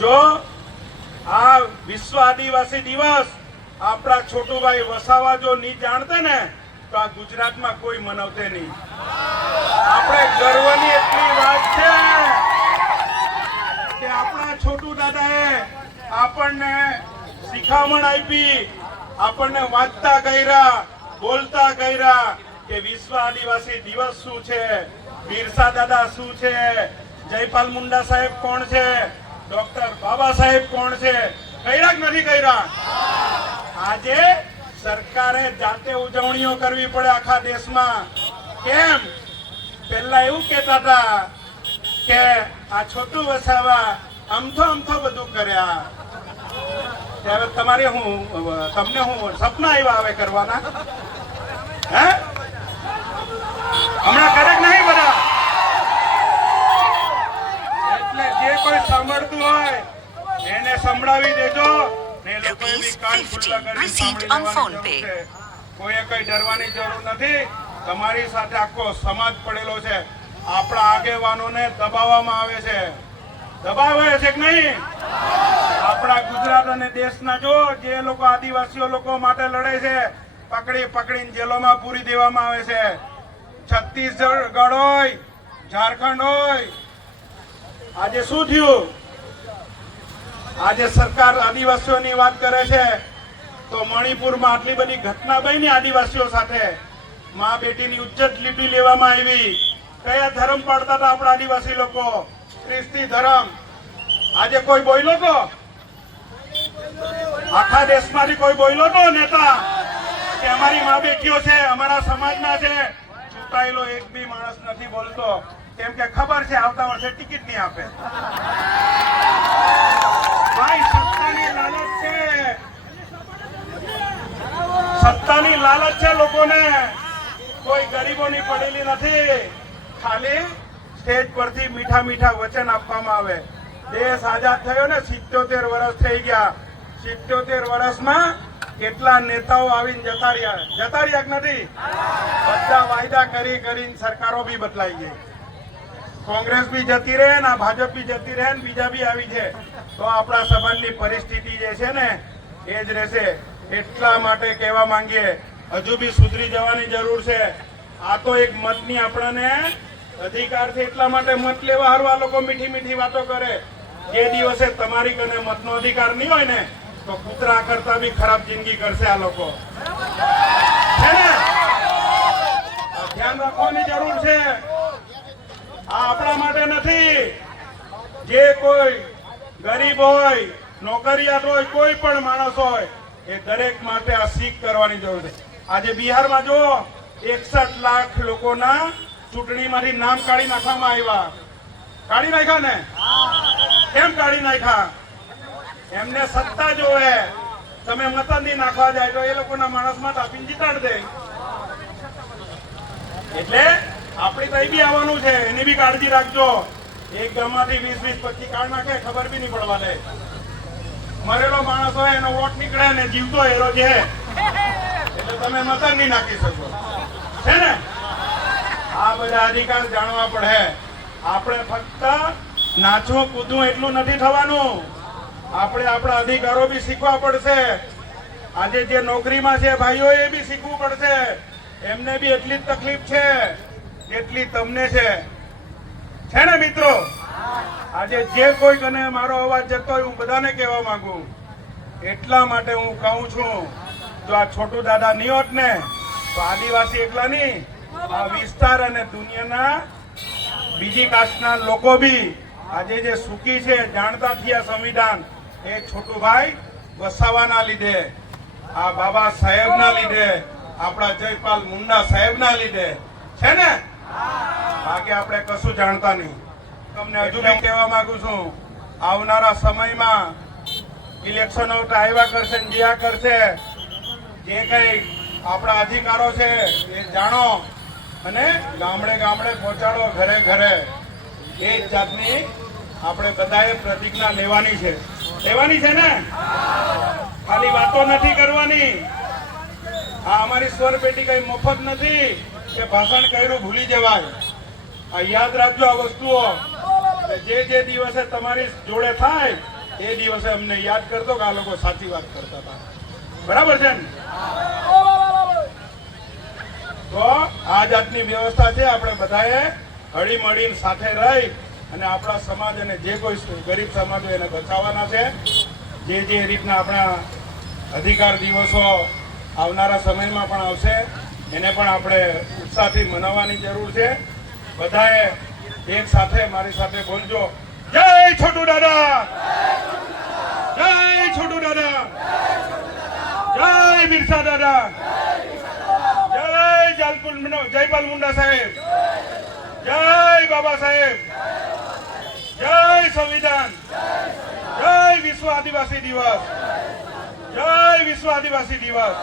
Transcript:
જો આ વિશ્વ આદિવાસી દિવસ આપણા છોટુભાઈ વસાવા જો નહીં જાણતે ને તો આ ગુજરાતમાં કોઈ મનાવતે નહીં. આપણે ગર્વની એટલી વાત છે કે આપણા છોટુ દાદાએ આપણને શિખામણ આપી, આપણને વાંચતા કર્યા, બોલતા કર્યા કે વિશ્વ આદિવાસી દિવસ શું છે, બિરસા દાદા શું છે, જયપાલ મુંડા સાહેબ કોણ છે, ડોક્ટર બાબા સાહેબ કોણ છે, કર્યા કે નથી કર્યા? આજે સરકારે જાતે ઉજવણીઓ કરવી પડે આખા દેશમાં. કેમ? પહેલા એવું કહેતા હતા કે આ છોટુ વસાવા અમથો બધું કર્યા. ત્યારે તમારે તમને હું સપના આવ્યા હવે કરવાના? હે, હમણાં કરે કે નહીં બધા? એટલે જે કોઈ સાંભળતું હોય એને સંભળાવી દેજો. કોઈએ કઈ ડરવાની જરૂર નથી. તમારી સાથે આખો સમાજ પડેલો છે. આપણા આગેવાનોને દબાવવામાં આવે છે. દબાવે છે કે નહીં? આપણા ગુજરાત અને દેશના જો જે લોકો આદિવાસીઓ લોકો માટે લડે છે, પકડીને જેલોમાં પૂરી દેવામાં આવે છે. છત્તીસગઢ હોય, ઝારખંડ હોય, આજે શું થયું? આજે સરકાર આદિવાસીઓની વાત કરે છે તો મણિપુરમાં આટલી બધી ઘટના બની આદિવાસીઓ સાથે. મા બેટીની ઉજ્જત લીટી લેવામાં આવી. કયા ધર્મ પાડતા હતા આપણા આદિવાસી લોકો? ખ્રિસ્તી ધર્મ. આજે કોઈ બોલ્યો તો? આખા દેશમાંથી કોઈ બોલ્યો તો નેતા કે અમારી મા બેટીઓ છે, અમારા સમાજના છે? ચૂંટાયેલો એક બી માણસ નથી બોલતો. કેમ કે ખબર છે આવતા વર્ષે ટિકિટ નહીં આપે. ભાઈ સત્તાની લાલચ છે, સત્તાની લાલચ છે લોકોને. કોઈ ગરીબોની પડેલી નથી. ખાલી સ્ટેજ પરથી મીઠા વચન આપવામાં આવે. દેશ આઝાદ થયો ને 77 વર્ષ થઈ ગયા. 77 વર્ષમાં કેટલા નેતાઓ આવીને જતા રહ્યા નથી? બધા વાયદા કરીને સરકારો બી બદલાઈ ગઈ. કોંગ્રેસ બી જતી રહે ને ભાજપ બી જતી રહે ને બીજા બી આવી છે. તો આપણા સંબંધની પરિસ્થિતિ જે છે ને એ જ રહેશે. એટલા માટે કહેવા માંગીએ હજુ બી સુધરી જવાની જરૂર છે. આ તો એક મતની આપણને અધિકાર છે, એટલા માટે મત લેવા હારું આ લોકો મીઠી વાતો કરે. જે દિવસે તમારી કને મતનો અધિકાર નહીં હોય ને તો કૂતરા કરતા બી ખરાબ જિંદગી કરશે આ લોકો. છે ને? ધ્યાન રાખવાની જરૂર છે. આ આપણા માટે નથી. જે કોઈ ગરીબ હોય, નોકરિયાત હોય, કોઈ પણ માણસ હોય એ દરેક માટે આ શીખ કરવાની જરૂર છે. આજે બિહારમાં જો 61 લાખ લોકોના ચૂંટણીમાંથી નામ કાઢી નાખવામાં આવ્યા. કાઢી નાખ્યા ને? કેમ કાઢી નાખ્યા? એમને સત્તા જોવે. તમે મતદાન નાખવા જાય તો એ લોકોના માણસમાં આપીને જીતાડ દે. એટલે આપણી તો બી આવવાનું છે, એની બી કાળજી રાખજો. એક ગામમાંથી 20-25 કાઢ નાખે, ખબર બી નહીં પડવા દે. મરેલો માણસ હોય એનો વોટ નીકળે ને જીવતો એરો છે એટલે તમે મતદાન નહીં નાખી શકો. છે ને? આ બધા અધિકાર જાણવા પડે. આપણે ફક્ત નાચવું કૂદવું એટલું નથી થવાનું. આપણે આપણા અધિકારો બી શીખવા પડશે. આજે જે નોકરીમાં છે ભાઈઓ એ બી શીખવું પડશે. એમને બી એટલી જ તકલીફ છે જેટલી તમને છે. છે ને મિત્રો? આજે જે કોઈ કને મારો અવાજ જતો હોય હું બધાને કહેવા માંગુ. એટલા માટે હું કહું છું, જો આ છોટુ દાદા નહીં હોત ને તો આદિવાસી એકલા નહીં, આ વિસ્તાર અને દુનિયાના બીજી કાસ્ટના લોકો બી આજે જે સુખી છે, જાણતા થયા સંવિધાન, એ છોટુભાઈ વસાવાના લીધે, આ બાબા સાહેબના લીધે, આપણા જયપાલ મુંડા સાહેબના લીધે. છે ને? બાકી આપણે કશું જાણતા નહીં. તમને હજુ બી કહેવા માંગુ છું, આવનારા સમયમાં ઇલેક્શનો આવ્યા કરશે, જ્યાં કરશે, જે કઈ આપણા અધિકારો છે એ જાણો અને ગામડે પહોંચાડો, ઘરે. એ જ જાતની આપણે બધાએ પ્રતિજ્ઞા લેવાની છે. લેવાની છે ને? ખાલી વાતો નથી કરવાની. આ અમારી સ્વર પેટી કઈ મફત નથી કે ભાષણ કર્યું ભૂલી જવાય. આ યાદ રાખજો આ વસ્તુઓ. જે દિવસે તમારી જોડે થાય એ દિવસે અમને યાદ કરતો કે આ લોકો સાચી વાત કરતા હતા. બરાબર છે ને? તો આ જાતની વ્યવસ્થા છે. આપણે બધાએ હળી મળીને સાથે રહી અને આપણા સમાજ અને જે કોઈ ગરીબ સમાજ હોય એને બચાવવાના છે. જે રીતના આપણા અધિકાર દિવસો આવનારા સમયમાં પણ આવશે એને પણ આપણે ઉત્સાહથી મનાવવાની જરૂર છે. બધાએ એક સાથે મારી સાથે બોલજો, જય છોટુ દાદા, જય છોટુ દાદા, જય બિરસા દાદા, જયપાલ મુંડા સાહેબ, જય બાબા સાહેબ, જય સંવિધાન, જય વિશ્વ આદિવાસી દિવસ, જય વિશ્વ આદિવાસી દિવસ.